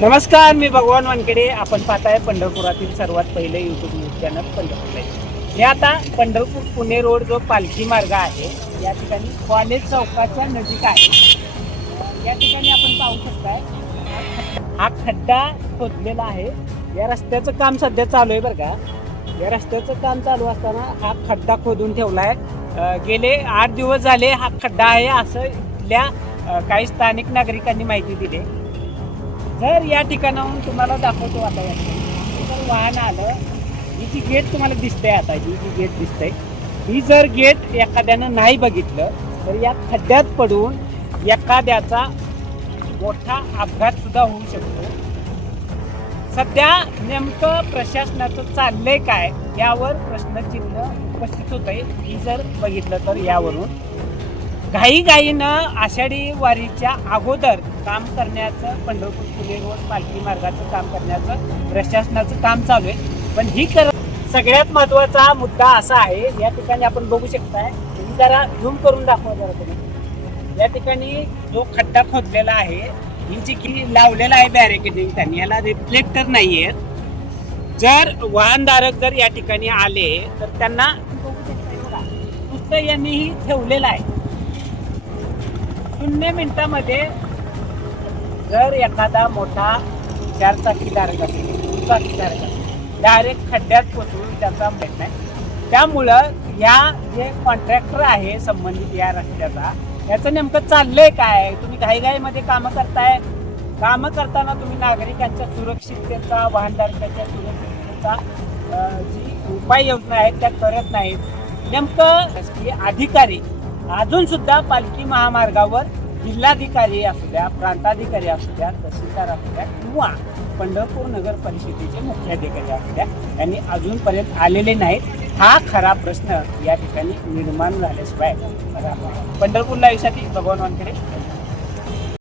नमस्कार, मी भगवान वानखेडे. आपण पाहताय पंढरपुरातील सर्वात पहिले YouTube news channel Pandharpur live. मी आता पंढरपूर पुणे रोड जो पालखी मार्ग आहे या ठिकाणी कॉलेज चौकाच्या नजीक आहे. या ठिकाणी आपण पाहू शकताय हा खड्डा खोदलेला आहे. या रस्त्याचं काम सध्या चालू आहे बरं का. या रस्त्याचं काम चालू असताना हा खड्डा खोदून ठेवला आहे. गेले 8 दिवस झाले हा खड्डा आहे असं इथल्या काही स्थानिक नागरिकांनी माहिती दिली. जर या ठिकाणाहून तुम्हाला दाखवतो आता या जर वाहन आलं, ही जी गेट तुम्हाला दिसते आता, ही जी गेट दिसते, ही जर गेट एखाद्यानं नाही बघितलं तर या खड्ड्यात पडून एखाद्याचा मोठा अपघात सुद्धा होऊ शकतो. सध्या नेमकं प्रशासनाचं चाललंय काय यावर प्रश्नचिन्ह उपस्थित होत आहे. ही जर बघितलं तर यावरून घाईघाईनं आषाढी वारीच्या अगोदर काम करण्याचं, पंढरपूर पुणे रोड पालखी मार्गाचं काम करण्याचं प्रशासनाचं काम चालू आहे. पण ही सगळ्यात महत्त्वाचा मुद्दा असा आहे, या ठिकाणी आपण बघू शकताय, तुम्ही जरा झूम करून दाखवा जरा तुम्ही. या ठिकाणी जो खड्डा खोदलेला आहे, ही जी की लावलेला आहे बॅरिकेडिंग, त्यांनी याला रिफ्लेक्टर नाही आहे. जर वाहनधारक जर या ठिकाणी आले तर त्यांना बघू शकताय बघा, नुसतं यांनी ही ठेवलेलं आहे. 0 मिनिटामध्ये जर एखादा मोठा 4 चाकीधारक असेल, 2 चाकीधारक असेल, डायरेक्ट खड्ड्यात पोचवून त्याचा भेट नाही. त्यामुळं या जे कॉन्ट्रॅक्टर आहे संबंधित या रस्त्याचा, याचं नेमकं चाललंय काय? तुम्ही घाईघाईमध्ये कामं करताय. कामं करताना तुम्ही नागरिकांच्या सुरक्षिततेचा, वाहनधारकांच्या सुरक्षिततेचा जी उपाययोजना आहेत त्या करत नाहीत. नेमकं अधिकारी अजून सुद्धा पालखी महामार्गावर जिल्हाधिकारी असू द्या, प्रांताधिकारी असू द्या, तहसीलदार असू द्या किंवा पंढरपूर नगर परिषदेचे मुख्याधिकारी असू द्या, यांनी अजूनपर्यंत आलेले नाहीत. हा खरा प्रश्न या ठिकाणी निर्माण झाल्याशिवाय पंढरपूर लाईव्हसाठी भगवान वानखेडे.